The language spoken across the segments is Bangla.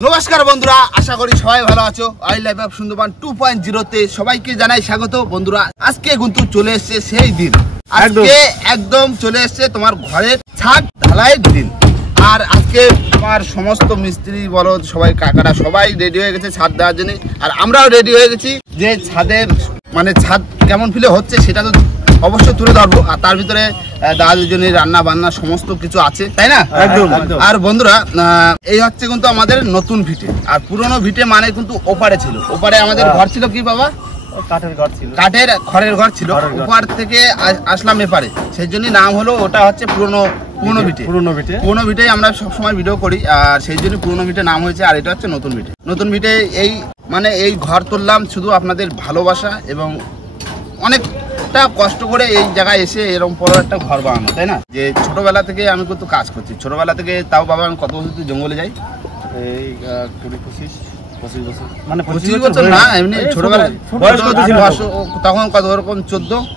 নমস্কার বন্ধুরা, আশা করি সবাই ভালো আছো। আই লাইভ অফ সুন্দরবন 2.0 তে সবাইকে জানাই স্বাগত। বন্ধুরা, আজকে কিন্তু চলে এসেছে সেই দিন, আজকে একদম চলে এসেছে তোমার ঘরের ছাদ ঢালাইয়ের দিন। আর আজকে তোমার সমস্ত মিস্ত্রি বলো, সবাই কাকারা সবাই রেডি হয়ে গেছে ছাদ দেওয়ার জন্য। আর আমরাও রেডি হয়ে গেছি যে ছাদের মানে ছাদ কেমন ফিলে হচ্ছে সেটা তো অবশ্যই তুলে ধরবো। আর তার ভিতরে দাদাদের জন্য রান্না বান্না সমস্ত কিছু আছে, তাই না? আর বন্ধুরা, এই হচ্ছে কিন্তু আমাদের নতুন ভিটে। আর পুরনো ভিটে মানে কিন্তু ওপারে ছিল, ওপারে আমাদের ঘর ছিল কি বাবা? কাঠের ঘর ছিল, কাঠের খড়ের ঘর ছিল। ওপার থেকে আসলাম এপারে, সেই জন্য নাম হলো ওটা হচ্ছে পুরনো ভিটে। পুরনো ভিটেই আমরা সবসময় ভিডিও করি, আর সেই জন্য পুরনো ভিটে নাম হয়েছে। আর এটা হচ্ছে নতুন ভিটে। নতুন ভিটে এই মানে এই ঘর তুললাম শুধু আপনাদের ভালোবাসা এবং অনেকটা কষ্ট করে এই জায়গায় এসে এরকম বড় একটা ঘর বানানো, তাই না? যে ছোটবেলা থেকে আমি কিন্তু কাজ করছি, ছোটবেলা থেকে। তাও বাবা আমি কত বছর জঙ্গলে যাই? এই 20-25 বছর, মানে 25 বছর না, এমনি ছোটবেলায় বয়স কত ছিল তখন? কত রকম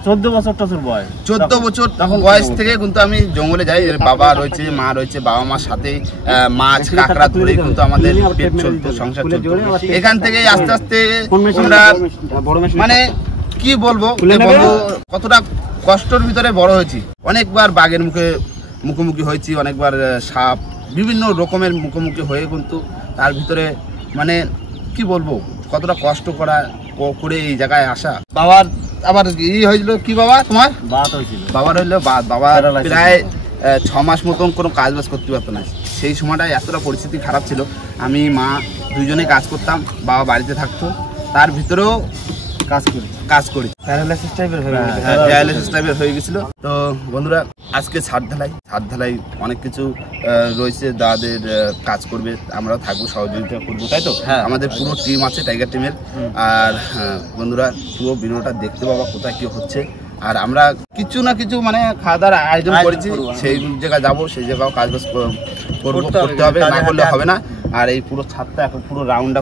14 বছর বয়স, 14 বছর বয়স থেকে কিন্তু আমি জঙ্গলে যাই। বাবা রয়েছে, মা রয়েছে, বাবা মার সাথে মাছ কাঁকড়া ধরে কিন্তু আমাদের পেট চলতো, সংসার চলতো। এখান থেকে আস্তে আস্তে আমরা মানে কি বলবো কতটা কষ্টের ভিতরে বড় হয়েছি। অনেকবার বাঘের মুখোমুখি হয়েছি, অনেকবার সাপ বিভিন্ন রকমের মুখোমুখি হয়ে কিন্তু তার ভিতরে মানে কি বলবো কতটা কষ্ট করে এই জায়গায় আসা। বাবার আবার হয়েছিল কি বাবা? তোমার বাবার হইলো বাবা প্রায় 6 মাস মতন কোনো কাজ বাজ করতে পারতো না। সেই সময়টায় এতটা পরিস্থিতি খারাপ ছিল, আমি মা দুইজনে কাজ করতাম, বাবা বাড়িতে থাকতো, তার ভিতরেও কাজ করি প্যারালাইসিস টাইপের হয়ে গেছিল। তো বন্ধুরা, আজকে ছাদ ঢালাই অনেক কিছু রয়েছে, দাদাদের কাজ করবে, আমরাও থাকবো, সহযোগিতা করবো, তাই তো? আমাদের পুরো টিম আছে, টাইগার টিমের। আর বন্ধুরা, পুরো ভিডিওটা দেখতে পাবা কোথায় কি হচ্ছে। আর আমরা কিছু না কিছু মানে খাওয়া দাওয়ার আয়োজন করেছি, সেই জায়গায় যাবো, সেই জায়গাও কাজ বাজ করতে হবে, না করলে হবে না। আর এই পুরো ছাদটা এখন পুরো রাউন্ডটা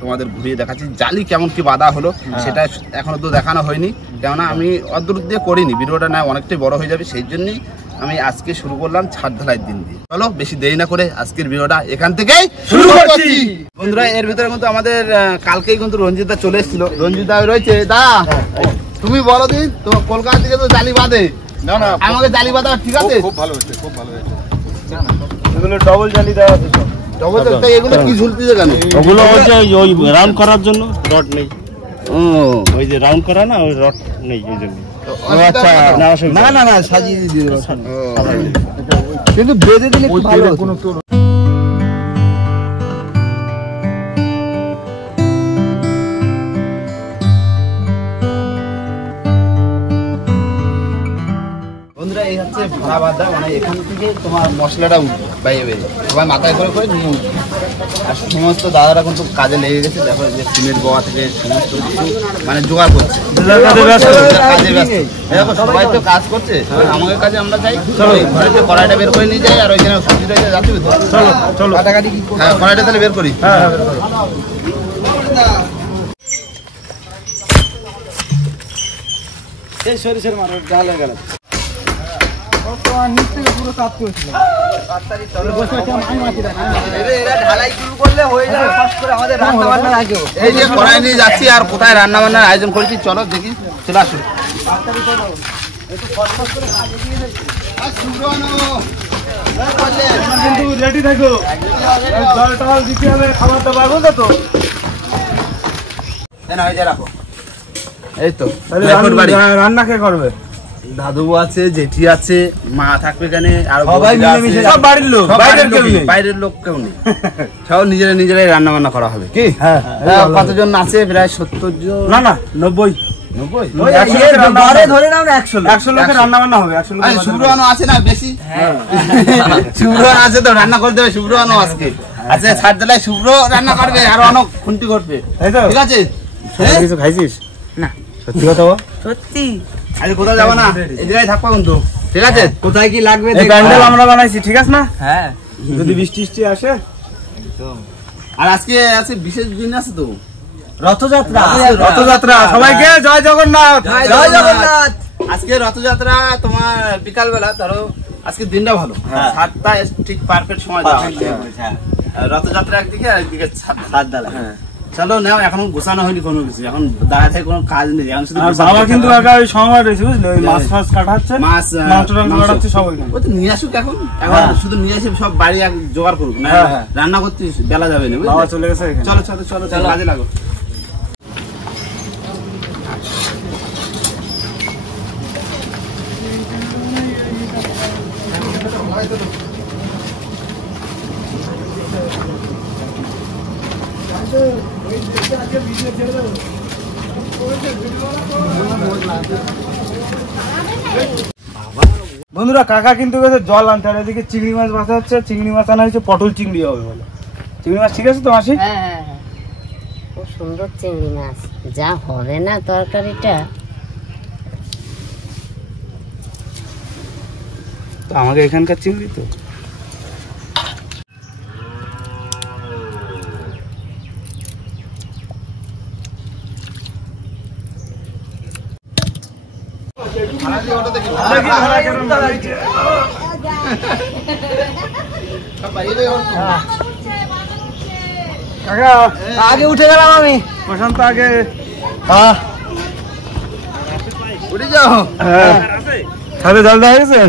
তোমাদের ঘুরিয়ে দেখাচ্ছি। জালি কেমন কি বাঁধা হলো সেটা এখনো তো দেখানো হয়নি, কেননা আমি অদূর দিয়ে করিনি, ভিডিওটা না অনেকটাই বড় হয়ে যাবে। সেই জন্যই আমি আজকে শুরু করলাম ছাদ ঢালাইয়ের দিন দিয়ে। চলো বেশি দেরি না করে আজকের ভিডিওটা এখান থেকেই শুরু করছি। বন্ধুরা, এর ভিতরে কিন্তু আমাদের কালকেই কিন্তু রঞ্জিত দা চলে এসেছিল। রঞ্জিত দা রয়েছে। দা তুমি বলো দিন, তো কলকাতা থেকে তো জালি বাঁধে, আমাকে জালি বাঁধা ঠিক আছে? খুব ভালো হচ্ছে, খুব ভালো হচ্ছে। এগুলো ডবল জালি দেওয়া আছে, এগুলো কি ঝুলতেছে কেন? ওগুলো হচ্ছে ওই রাউন্ড করার জন্য, রড নেই। ওই যে রাউন্ড করা না, ওই রড নেই, ওই জন্য। আচ্ছা, না সাজিয়ে দিয়ে কিন্তু বেঁধে দিলে ভালো কোনো। এই হচ্ছে ভাড়া বাদা, মানে এখান থেকে তোমার মশলাটা উঠবে বাইরে, সবাই মাথায় করে নিয়ে উঠবে। আর সমস্ত দাদারা কিন্তু কাজে লেগে গেছে। দেখো যে সিমেন্ট বোয়া থেকে সমস্ত কিছু মানে জোগাড় করছে, কাজে ব্যস্ত। দেখো সবাই তো কাজ করছে, আমাদের কাজে আমরা যাই, ঘরে যে কড়াইটা বের করে নিয়ে যাই। আর ওইখানে সবজিটা যাচ্ছি তো, চলো কাটাকাটি। হ্যাঁ, কড়াইটা তাহলে বের করি। এই সরিষার মারো ডাল হয়ে গেল। যাচ্ছি আর কোথায় রান্না বান্নার আয়োজন করেছি, চলো দেখি, চলে আসুন। রেডি থাকো, জল টল দিতে হবে, খাবার দাবার বুঝলো তো? রাখো। এই তো রান্না কে করবে? দাদু আছে, জেঠি আছে, মা থাকবে এখানে, আর বাইরের লোক কেউ নেই, সব নিজেরাই রান্না বান্না করা হবে। কি কতজন আছে? প্রায় 70 জন, না 90 ধরে নাও, 100 লোকের রান্না বান্না হবে। শুভ্রানো আছে না বেশি? শুভ্রানো আছে তো, রান্না করে দেবে শুভ্রানো আজকে। আচ্ছা, ছাদ ঢালাই শুভ্র রান্না করবে, আর অনেক খুন্তি করবে, ঠিক আছে? কিছু খাইছিস না? সত্যি কথা বল। সত্যি। আরে কোথাও যাবো না, এই জায়গায় থাকবো কিন্তু, ঠিক আছে? কোথায় কি লাগবে প্যান্ডেল আমরা বানাইছি, ঠিক আছে না? হ্যাঁ, যদি বৃষ্টি আসে একদম। আর আজকে আছে বিশেষ দিন আছে তো, রথযাত্রা। সবাইকে জয় জগন্নাথ, জয় জগন্নাথ। আজকে রথযাত্রা তোমার বিকাল বেলা, ধরো আজকে দিনটা ভালো, 7টা ঠিক পারফেক্ট সময় দেওয়া। রথযাত্রা একদিকে আর একদিকে ছাদ ঢালাই। চলো নাও, এখন গোছানো হয়নি কোনো কিছু, এখন দাঁড়ায় থেকে কোনো কাজ নেই, এখন শুধু বাবা কিন্তু একা ওই সময় রয়েছে বুঝলে, ওই মাছ ফাছ কাটাচ্ছে, মাছ কাটাচ্ছে সব ওইখানে। ও তো নিয়ে আসুক, এখন শুধু নিয়ে আসি, সব বাড়ি জোগাড় করুক, না রান্না করতে বেলা যাবে না। বাবা চলে গেছে। চলো চলো চলো চলো, কাজে লাগো। বন্ধুরা কাকা কিন্তু গেছে জল আনতে, আর এদিকে চিংড়ি মাছ বাছা হচ্ছে, চিংড়ি মাছ আনা হয়েছে, পটল চিংড়ি হবে বলে। চিংড়ি মাছ ঠিক আছে তো মাসি? হ্যাঁ, খুব সুন্দর চিংড়ি মাছ, যা হবে না তরকারিটা। আমাকে এখানকার চিংড়ি তো। আগে উঠে গেলাম আমি, প্রশান্ত আগে উঠে যাও। ছাদে জল দেওয়া গেছে।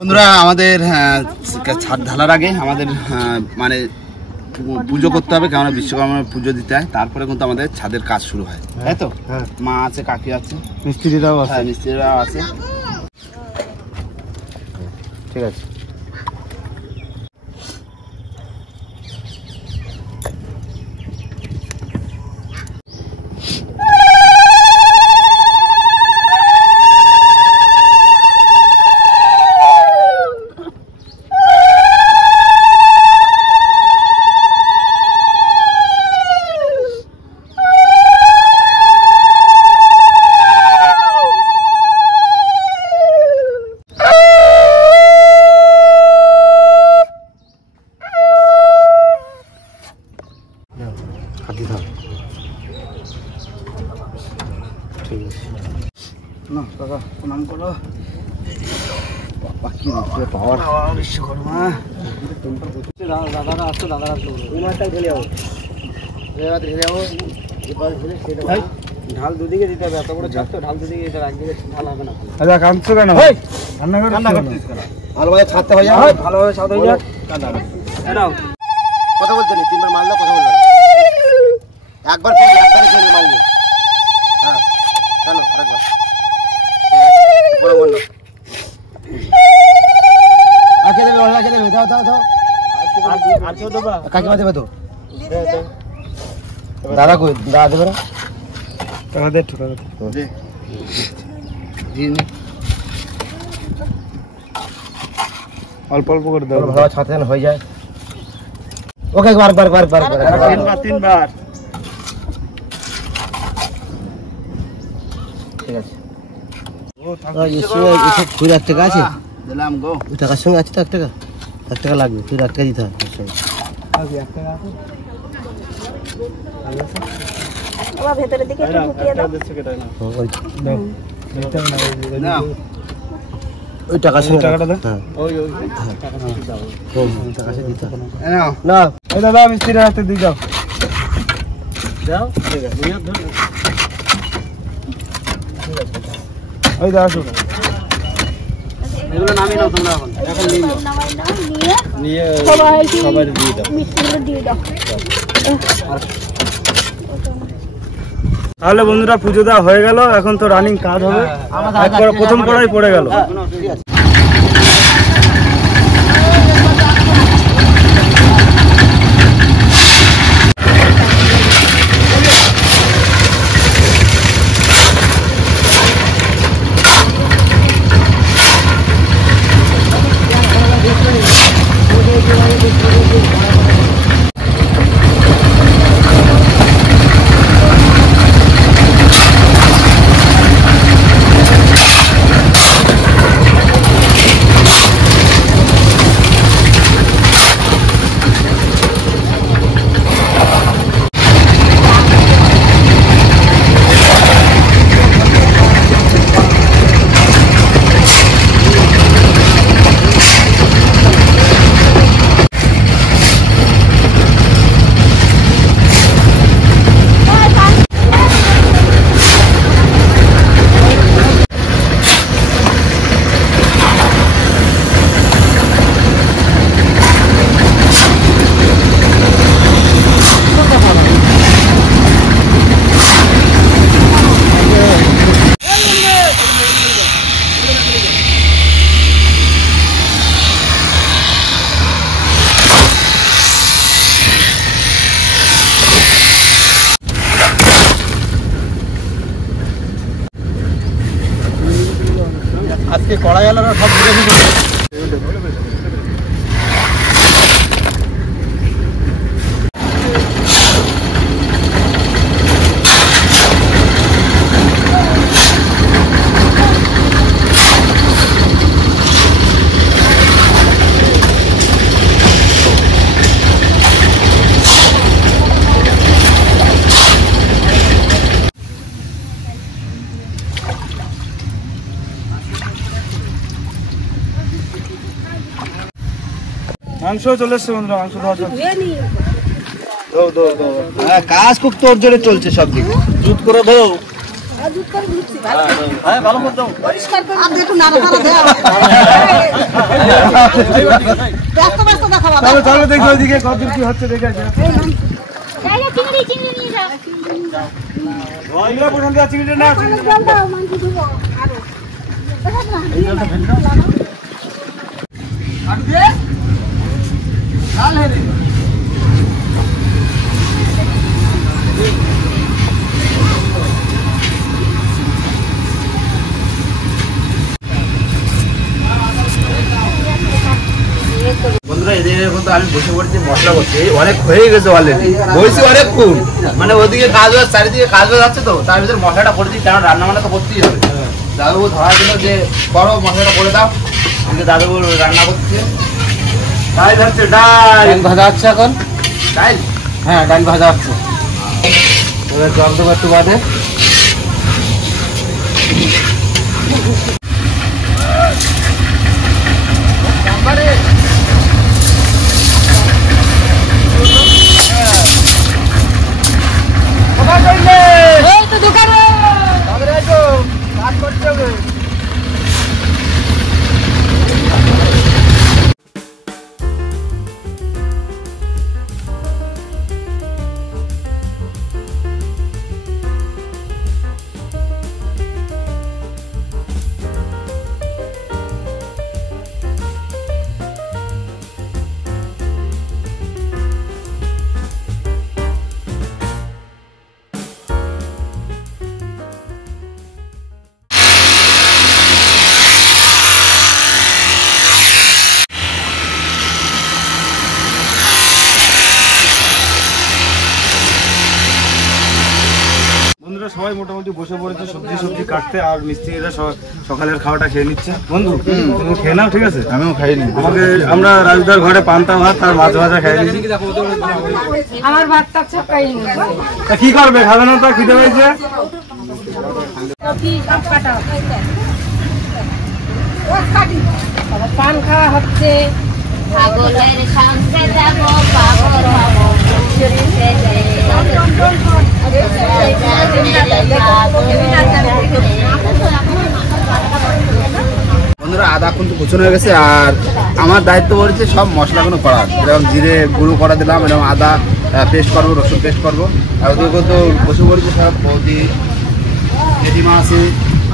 বন্ধুরা আমাদের ছাদ ঢালার আগে আমাদের মানে পুজো করতে হবে, কেননা বিশ্বকর্মা পুজো দিতে হয়, তারপরে কিন্তু আমাদের ছাদের কাজ শুরু হয়, তাই তো? মা আছে, কাকি আছে, মিস্ত্রিরাও আছে। মিস্ত্রিরাও আছে। ঠিক আছে। না কাকা প্রণাম করো। বিশ্বকর্মা দাদারা আসতো, দাদারা আসতো ঢেলে যাবো, ঢাল দুদিকে দিতে হবে, এত বড় চাপ তো, ঢাল দুদিকে দিতে হবে, একদিকে ঢাল হবে না। আচ্ছা কাঁদছো কেন? রান্না করছিস কেন? ভালোভাবে ছাড়তে হয়ে যাবে, ভালোভাবে ছাদ হয়ে যাক। কথা বলতে নেই, তিনবার মারলে কথা বলবে না। একবার মারলি, হ্যাঁ কেন আরেকবার পরে বললো আঁকে দেবে, আঁকে দেবে, দাও দাও দাও। কাকিমা দেবে তো? দাদা কই? দাদা দেবে না? টাকা দে, টাকা দে। অল্প অল্প করে দাও, ভালো ছাতে হয়ে যায়। ওকে একবার তিনবার। ঠিক আছে। তুই 1 টাকা আছে? দিলাম গো। ওই টাকার সঙ্গে আছে তো 1 টাকা? 1 টাকা লাগবে, তুই 1 টাকা দিতে হবে। ভেতরের দিকে একটু ঢুকিয়ে দাও। ওই টাকার সঙ্গে টাকাটা দে। হ্যাঁ টাকা সে দিতে হবে না। এই দাদা মিস্ত্রির হাতে দিয়ে যাও। যাও, ঠিক আছে। ওই দাদা এগুলো নামিয়ে নাও তোমরা, এখন নিয়ে সবাই দিয়ে দাও, মিষ্টিগুলো দিয়ে দাও। তাহলে বন্ধুরা পুজো দেওয়া হয়ে গেল, এখন তো রানিং কাজ হবে। প্রথম কড়াই পড়ে গেল। আজকে কড়াই আলাদা সব মাংস চলে এসছে বন্ধুরা, মাংস খাওয়ার জন্য। হ্যাঁ, কাজ খুব তোর জোরে চলছে সব দিকে। দুধ করে দাও। হ্যাঁ, ভালো করে দাও। চলো চলো দেখো ওইদিকে কত কি হচ্ছে দেখে আসি। ওইগুলো পছন্দ আছে চিংড়ি না বন্ধুরা এদিকে কিন্তু আমি বসে পড়ছি মশলা করছি, অনেক হয়ে গেছে অলরেডি, বসে অনেকক্ষণ। মানে ওদিকে কাজ বাজ চারিদিকে কাজ বাজ যাচ্ছে তো, তার ভিতরে মশলাটা করছি, কারণ রান্না বান্না তো করতেই হবে। দাদু ধরা দিল যে করো মশলাটা করে দাও, দাদু রান্না করছে। ডাল হচ্ছে, ডাল ভাজা হচ্ছে এখন। ডাল? হ্যাঁ, ডাল ভাজা হচ্ছে। এবার জল দেবো একটু বাদে। সবাই মোটামুটি বসে পড়েছে সবজি কাটতে, আর মিস্ত্রিরা সকালের খাওয়াটা খেয়ে নিচ্ছে। বন্ধু তুমি খেয়ে নাও, ঠিক আছে? আমিও খাইনি। আমরা রাজুদার ঘরে পান্তা ভাত আর মাছ ভাজা খেয়ে নিচ্ছি। আমার ভাতটা ছাকাই কি করবে, খাবে না তো? খিদে হয়েছে। পান খাওয়া হচ্ছে। পাগলের সঙ্গে যাব পাগল হব বন্ধুরা আদা কিন্তু কুচনো হয়ে গেছে, আর আমার দায়িত্ব পড়েছে সব মশলাগুলো করার। যেরকম জিরে গুঁড়ো করা দিলাম, এরকম আদা পেস্ট করবো, রসুন পেস্ট করবো। আর ওদিকে কিন্তু বসে পড়েছে সব বৌদি, জেঠিমা আছে।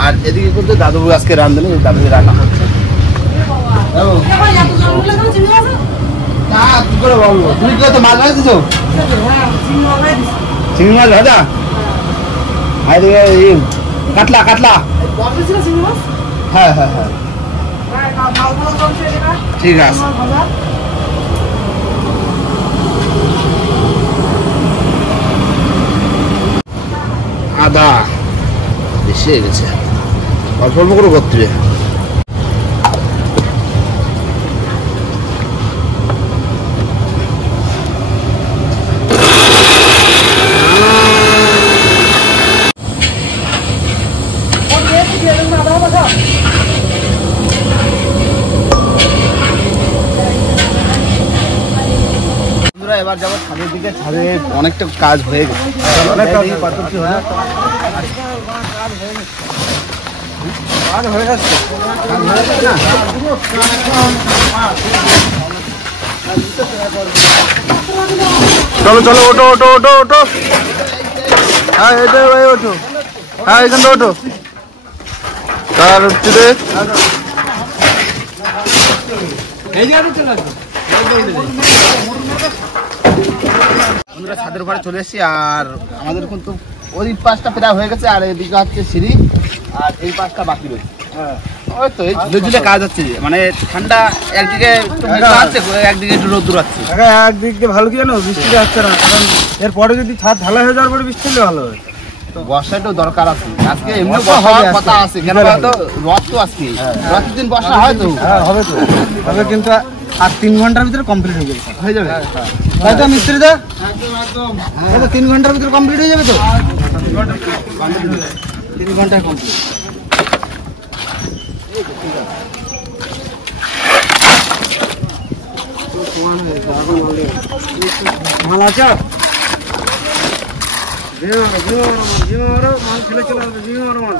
আর এদিকে কিন্তু দাদু আজকে রান্ধলো, দাদু রান্না হচ্ছে। কি করে বলবো, তুমি কি মাছ ভাজা দিছো? চিংড়ি মাছ ভাজা, কাতলা কাতলা। হ্যাঁ হ্যাঁ হ্যাঁ, ঠিক আছে। আদা বেশি হয়ে গেছে, অল্প অল্প করে করতে হবে। এবার যাবো ছাদের দিকে, ছাদে অনেকটা কাজ হয়ে গেছে, অনেক কাজ হয়ে যাচ্ছে। চলো চলো, ওটো ওটো ওটো ওটো। হ্যাঁ এটা ভাই ওঠো, হ্যাঁ এখানটা ওঠো। তার হচ্ছে রে বন্ধুরা ছাদের উপরে চলে এসেছি, আর আমাদের কিন্তু ওই পাশটা প্রায় হয়ে গেছে, আর এদিকে হচ্ছে সিঁড়ি, আর এই পাশটা বাকি রয়েছে। ওই তো এই ঝুলে ঝুলে কাজ হচ্ছে, মানে ঠান্ডা একদিকে একটু আছে, একদিকে একটু রোদ আছে। একদিক দিয়ে ভালো কি জানো, বৃষ্টি আসছে না, কারণ এরপরে যদি ছাদ ঢালা হয়ে যাওয়ার পরে বৃষ্টি হলে ভালো হয়। বর্ষা একটু দরকার আছে, আজকে এমনি বর্ষা হওয়ার কথা আছে, কেন বলতো রথ তো আজকে, রথের দিন বর্ষা হয় তো। হ্যাঁ হবে তো, তবে কিন্তু আর 3 ঘন্টার ভিতরে কমপ্লিট হয়ে যাবে। হয়ে যাবে তাই তো মিস্ত্রি দা? 3 ঘন্টার ভিতরে কমপ্লিট হয়ে যাবে তো? 3 ঘন্টায় কমপ্লিট। মাল আছে? মাল ছেলে চলে আসবে, মাল।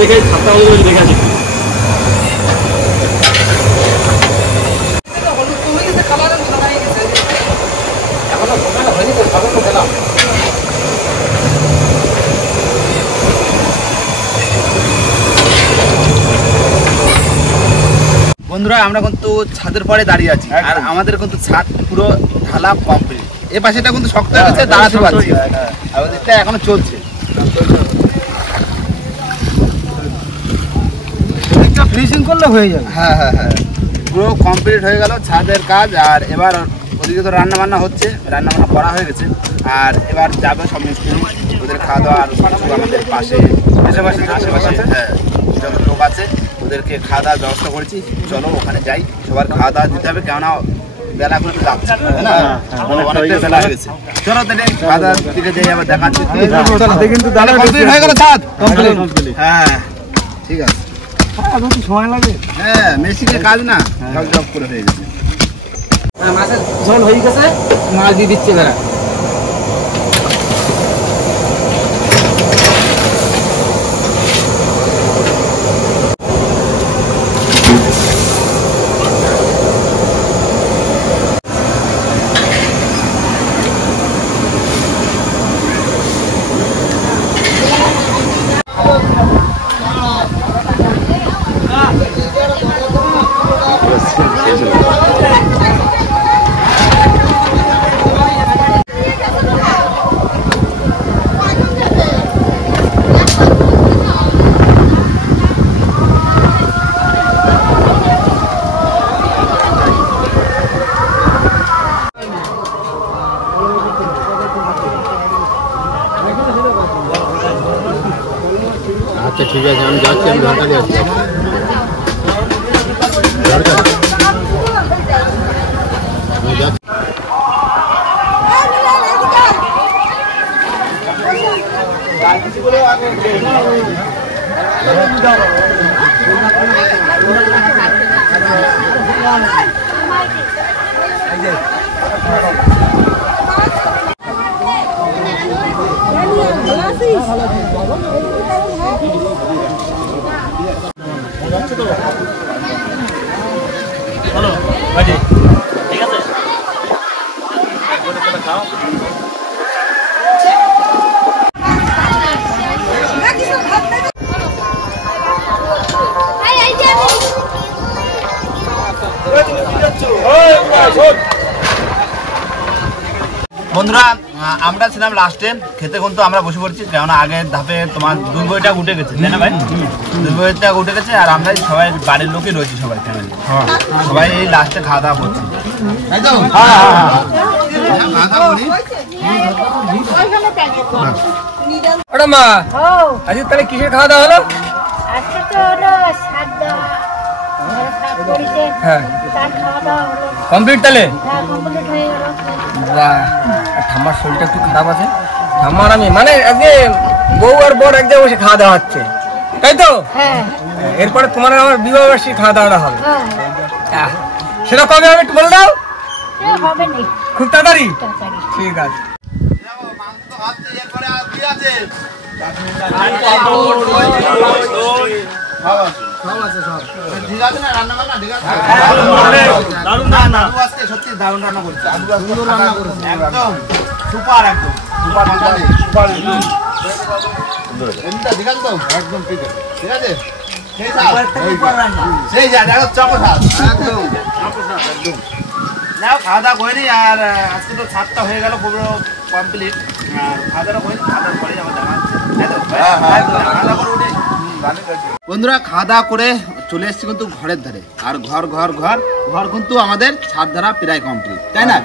দেখে 7টা বাজে দেখে আছে। বন্ধুরা আমরা কিন্তু ছাদের পরে দাঁড়িয়ে আছি, আর আমাদের কিন্তু ছাদ পুরো ঢালা কমপ্লিট। এই পাশেটা কিন্তু শক্ত হয়ে গেছে, দাঁড়াতে পারছি, আর ওদিকটা এখনো চলছে। ফিনিশিং করলে হয়ে যাবে। হ্যাঁ হ্যাঁ হ্যাঁ, পুরো কমপ্লিট হয়ে গেল ছাদের কাজ। আর এবার ওদিকে তো রান্না বান্না হচ্ছে, রান্না বান্না করা হয়ে গেছে, আর এবার যাবে সব মিস্ত্রি, ওদের খাওয়া দাওয়া। আর আমাদের পাশে আশেপাশে হ্যাঁ যত লোক আছে ওদেরকে খাওয়া দাওয়ার ব্যবস্থা করেছি। চলো ওখানে যাই, সবার খাওয়া দাওয়া দিতে হবে, কেননা বেলা করে যাচ্ছে না, অনেকটা বেলা হয়ে গেছে। চলো তাহলে খাওয়া দাওয়ার দিকে যাই, আবার দেখাচ্ছি। কিন্তু কমপ্লিট হয়ে গেল ছাদ কমপ্লিট। হ্যাঁ ঠিক আছে, সময় লাগে। হ্যাঁ মেশিনের কাজ না, সব জব করে হয়ে গেছে। মাছের ঝোল হয়ে গেছে, মাছ দিয়ে দিচ্ছে বেড়া। আচ্ছা ঠিক আছে, আমি যাচ্ছি, আমি ঘন্টা দিয়ে আসছি। আমি যাচ্ছি। ঠিক আছে বন্ধুরা আমরা ছিলাম লাস্টে খেতে, কিন্তু আমরা বসে পড়ছি, কেননা আগের ধাপে তোমার 2 বইটা উঠে গেছে, তাই না ভাই? 2 বইটা উঠে গেছে, আর আমরা সবাই বাড়ির লোকই রয়েছি, সবাই ফ্যামিলি সবাই লাস্টে খাওয়া দাওয়া করছি। ওটা মা আজকে তাহলে কিসের খাওয়া দাওয়া হলো? আজকে তো হলো সাদা ঘরে কাজ করেছে হ্যাঁ তার খাওয়া দাওয়া হলো কমপ্লিট তাহলে? হ্যাঁ কমপ্লিট হয়ে গেল বাহ ঠাম্মার শরীরটা একটু খারাপ আছে ঠাম্মার আমি মানে আজকে বউ আর বর এক জায়গায় বসে খাওয়া দাওয়া হচ্ছে তাই তো? হ্যাঁ এরপরে তোমার আমার বিবাহ বার্ষিকী খাওয়া দাওয়াটা হবে হ্যাঁ সেটা কবে হবে একটু বলে দাও সে হবে নি খুব তাড়াতাড়ি তাড়াতাড়ি ঠিক আছে ঠিক আছে না রান্না বান্না ঠিক আছে দারুণ রান্না আজকে সত্যি দারুণ রান্না করছে একদম সুপার একদম সুপার এমনিটা ঠিক আছে তো একদম ঠিক আছে ঠিক আছে সেই যা দেখো চকোসাদ একদম একদম যাও খাওয়া দাওয়া করে নি আর আজকে তো 7টা হয়ে গেল পুরো কমপ্লিট আর খাওয়া দাওয়া করে খাওয়া দাওয়া পরে আমার জামা বন্ধুরা খাওয়া দাওয়া করে চলে এসেছি কিন্তু ঘরের ধারে আর ঘর ঘর ঘর ঘর কিন্তু আমাদের ছাদ ধারা প্রায় কমপ্লিট তাই না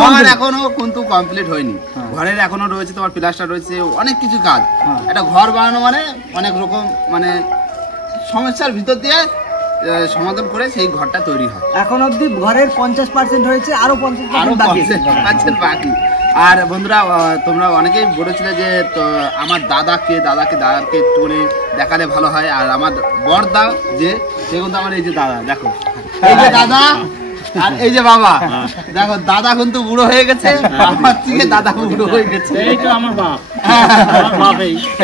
ঘর এখনো কিন্তু কমপ্লিট হয়নি ঘরের এখনো রয়েছে তোমার প্লাস্টার রয়েছে অনেক কিছু কাজ একটা ঘর বানানো মানে অনেক রকম মানে সমস্যার ভিতর দিয়ে সমাধান করে সেই ঘরটা তৈরি হয় এখন অবধি ঘরের 50% হয়েছে আরো 50% বাকি বাকি আর বন্ধুরা তোমরা অনেকেই বলেছিলে যে আমার দাদাকে একটু করে দেখালে ভালো হয় আর আমার বড়দা যে সে কিন্তু আমার এই যে দাদা দেখো এই যে দাদা আর এই যে বাবা দেখো দাদা কিন্তু বুড়ো হয়ে গেছে আমার থেকে দাদা বুড়ো হয়ে গেছে এই তো আমার বাপ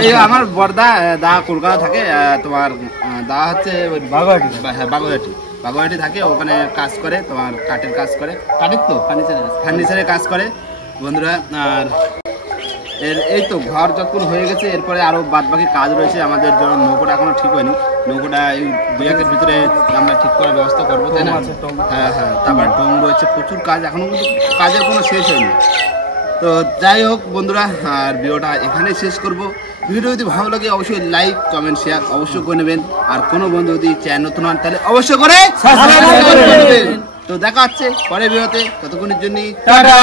এই আমার বড়দা দা কলকাতা থাকে তোমার দা হচ্ছে বাগুয়াটি থাকে ওখানে কাজ করে তোমার কাঠের কাজ করে কাঠের তো ফার্নিচারের কাজ করে বন্ধুরা আর এই তো ঘর যখন হয়ে গেছে এরপরে আরো বাদ বাকি কাজ রয়েছে আমাদের জন্য নৌকোটা এখনো ঠিক হয়নি নৌকোটা এই 2 একের ভিতরে আমরা ঠিক করার ব্যবস্থা করবো তাই না হ্যাঁ হ্যাঁ তারপর ডোম রয়েছে প্রচুর কাজ এখনো কিন্তু কাজের কোনো শেষ হয়নি তো যাই হোক বন্ধুরা আর ভিডিওটা এখানেই শেষ করব ভিডিও যদি ভালো লাগে অবশ্যই লাইক কমেন্ট শেয়ার অবশ্যই করে নেবেন আর কোনো বন্ধু যদি চ্যানেল নতুন হন তাহলে অবশ্যই করে সাবস্ক্রাইব করে নেবেন তো দেখা হচ্ছে পরের ভিডিওতে ততক্ষণের জন্য টাটা।